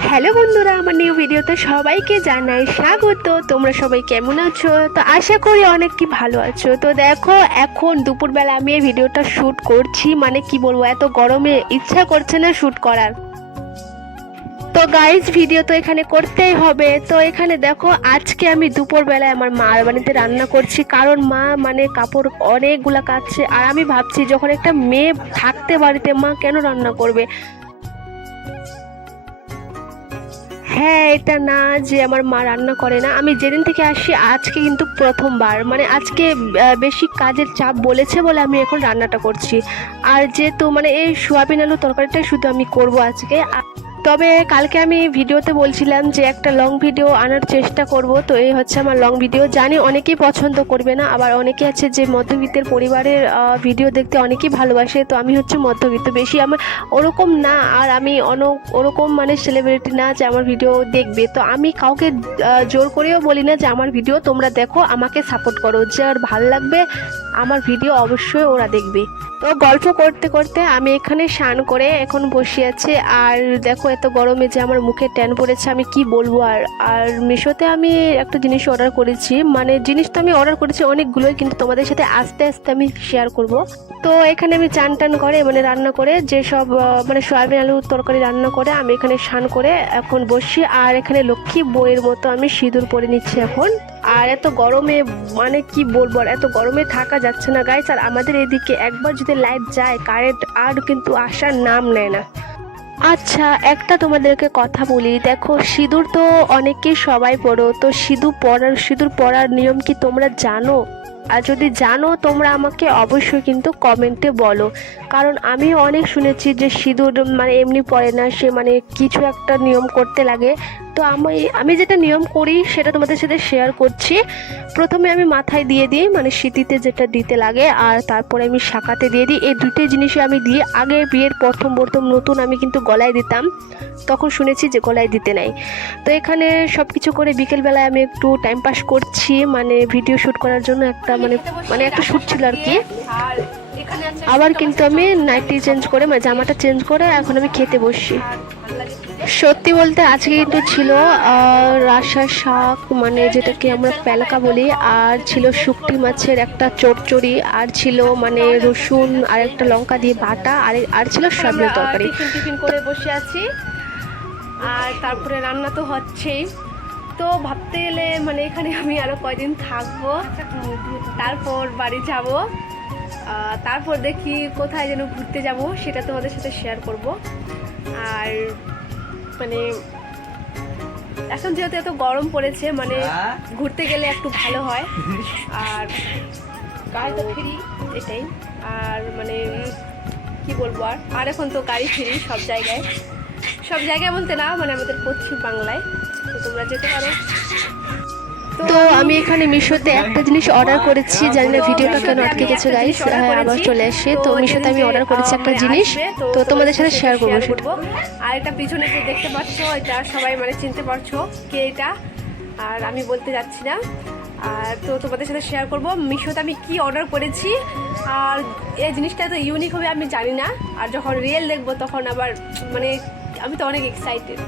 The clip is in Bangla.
হ্যালো বন্ধুরা, আমার নিউ ভিডিওতে সবাইকে জানাই স্বাগত। তোমরা সবাই কেমন আছো? তো আশা করি অনেক কি ভালো আছো। তো দেখো, এখন দুপুরবেলা আমি এই ভিডিওটা শ্যুট করছি, মানে কি বলবো, এত গরমে ইচ্ছা করছে না শ্যুট করার। তো গাইজ, ভিডিও তো এখানে করতেই হবে। তো এখানে দেখো, আজকে আমি দুপুরবেলায় আমার মার বাড়িতে রান্না করছি, কারণ মা মানে কাপড় অনেকগুলা কাচ্ছে। আর আমি ভাবছি, যখন একটা মেয়ে থাকতে বাড়িতে, মা কেন রান্না করবে। হ্যাঁ, এটা না যে আমার মা রান্না করে না। আমি যেদিন থেকে আসি আজকে কিন্তু প্রথমবার, মানে আজকে বেশি কাজের চাপ বলেছে বলে আমি এখন রান্নাটা করছি। আর যেহেতু মানে এই সোয়াবিন আলু তরকারিটাই শুধু আমি করব আজকে। তবে কালকে আমি ভিডিওতে বলছিলাম যে একটা লং ভিডিও আনার চেষ্টা করব। তো এই হচ্ছে আমার লং ভিডিও। জানি অনেকেই পছন্দ করবে না, আবার অনেকে আছে যে মধ্যবিত্তের পরিবারের ভিডিও দেখতে অনেকেই ভালোবাসে। তো আমি হচ্ছে মধ্যবিত্ত, বেশি আমার ওরকম না। আর আমি ওরকম মানে সেলিব্রিটি না যে আমার ভিডিও দেখবে। তো আমি কাউকে জোর করেও বলি না যে আমার ভিডিও তোমরা দেখো, আমাকে সাপোর্ট করো। যার ভালো লাগবে আমার ভিডিও অবশ্যই ওরা দেখবে। তো গল্প করতে করতে আমি এখানে স্নান করে এখন বসে আছি। আর দেখো, এত গরমে যে আমার মুখে ট্যান পড়েছে, আমি কি বলবো। আর আর মিশোতে আমি একটা জিনিস অর্ডার করেছি, মানে জিনিস তো আমি অর্ডার করেছি অনেকগুলোই, কিন্তু তোমাদের সাথে আস্তে আস্তে আমি শেয়ার করব। তো এখানে আমি চান টান করে মানে রান্না করে যেসব মানে সয়াবিন আলুর তরকারি রান্না করে আমি এখানে স্নান করে এখন বসি। আর এখানে লক্ষ্মী বইয়ের মতো আমি সিঁদুর পরে নিচ্ছি এখন। আর এত গরমে মানে কি বলবো, আর এত গরমে থাকা যাচ্ছে না গাইস। আর আমাদের এদিকে একবার যদি লাইট যায়, কারেন্ট আর কিন্তু আসার নাম নেয় না। আচ্ছা, একটা তোমাদেরকে কথা বলি, দেখো সিঁদুর তো অনেকেই সবাই পড়ো, তো সিঁদুর পরার নিয়ম কি তোমরা জানো? আর যদি জানো তোমরা আমাকে অবশ্যই কিন্তু কমেন্টে বলো। কারণ আমিও অনেক শুনেছি যে সিঁদুর মানে এমনি পড়ে না, সে মানে কিছু একটা নিয়ম করতে লাগে। তো আমি যেটা নিয়ম করি সেটা তোমাদের সাথে শেয়ার করছি। প্রথমে আমি মাথায় দিয়ে দিই, মানে সিঁথিতে যেটা দিতে লাগে, আর তারপরে আমি শাঁখাতে দিয়ে দিই। এই দুইটাই জিনিসই আমি দিই। আগে বিয়ের প্রথম প্রথম নতুন আমি কিন্তু গলায় দিতাম, তখন শুনেছি যে গলায় দিতে নাই। তো এখানে সব কিছু করে বিকেলবেলায় আমি একটু টাইম পাস করছি, মানে ভিডিও শ্যুট করার জন্য একটা মানে মানে একটা শ্যুট ছিল আর কি। আবার কিন্তু আমি নাইটি চেঞ্জ করে, মানে জামাটা চেঞ্জ করে এখন আমি খেতে বসছি। সত্যি বলতে আজকে কিন্তু ছিল রাসা শাক, মানে যেটাকে আমরা প্যালকা বলি, আর ছিল শুকটি মাছের একটা চচ্চড়ি, আর ছিল মানে রসুন আর একটা লঙ্কা দিয়ে বাটা, আর ছিল সয়াবিন তরকারি। টিফিন করে বসে আছি, আর তারপরে রান্না তো হচ্ছেই। তো ভাবতে গেলে মানে এখানে আমি আরও কয়দিন থাকবো, তারপর বাড়ি যাব। তারপর দেখি কোথায় যেন ঘুরতে যাব, সেটা তোমাদের সাথে শেয়ার করব। আর মানে এখন যেহেতু এত গরম পড়েছে, মানে ঘুরতে গেলে একটু ভালো হয়। আর গাড়ি তো ফ্রি, এটাই। আর মানে কি বলবো, আর এখন তো গাড়ি ফ্রি সব জায়গায় বলতে না, মানে আমাদের পশ্চিম বাংলায়। তো তোমরা যেতে পারো। তো আমি এখানে মিশোতে একটা জিনিস অর্ডার করেছি, জানি না ভিডিওটা কেন আটকে গেছে গাইস, আবার চলে আসে। তো মিশোতে আমি অর্ডার করেছি একটা জিনিস, তো তোমাদের সাথে শেয়ার করবো সেটা। আর এটা পিছনে যে দেখতে পাচ্ছ, এটা সবাই মানে চিনতে পারছো কে এটা, আর আমি বলতে যাচ্ছি না। আর তো তোমাদের সাথে শেয়ার করবো মিশোতে আমি কি অর্ডার করেছি। আর এই জিনিসটা তো ইউনিক হবে আমি জানি না, আর যখন রিয়েল দেখবো তখন আবার মানে আমি তো অনেক এক্সাইটেড।